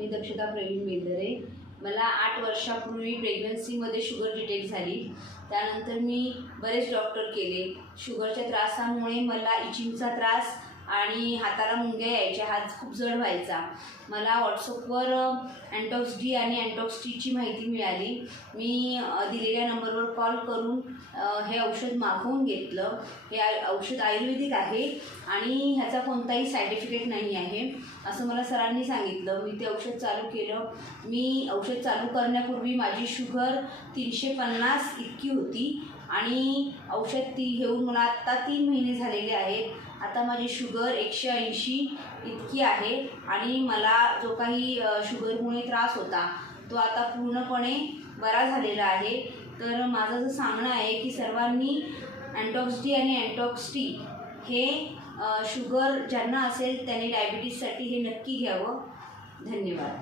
मी दक्षता प्रवीण बेंदरे। मला 8 वर्षापूर्वी प्रेग्नन्सीमध्ये शुगर डिटेक्ट झाली। त्यानंतर मी बरेच डॉक्टर केले। शुगरच्या त्रासामुळे मला इचिंगचा त्रास आणि हाताला मुंग्या यायच्या, हात खूप जड व्हायचा। मला व्हॉट्सअपवर अँटॉक्स डी आणि अँटॉक्स टीची माहिती मिळाली। मी दिलेल्या नंबरवर कॉल करून हे औषध मागवून घेतलं। हे औषध आयुर्वेदिक आहे आणि ह्याचा कोणताही साईड इफेक्ट नाही आहे असं मला सरांनी सांगितलं। मी ते औषध चालू केलं। मी औषध चालू करण्यापूर्वी माझी शुगर 350 इतकी होती आणि औषध घेऊन मला आत्ता 3 महिने झालेले आहेत। आता माझी शुगर 180 इतकी आहे आणि मला जो काही शुगरमुळे त्रास होता तो आता पूर्णपणे बरा झालेला आहे। तर माझं असं सांगणं आहे की सर्वांनी अँटॉक्स डी आणि अँटॉक्स टी हे शुगर ज्यांना असेल त्यांनी डायबिटीजसाठी हे नक्की घ्यावं। धन्यवाद।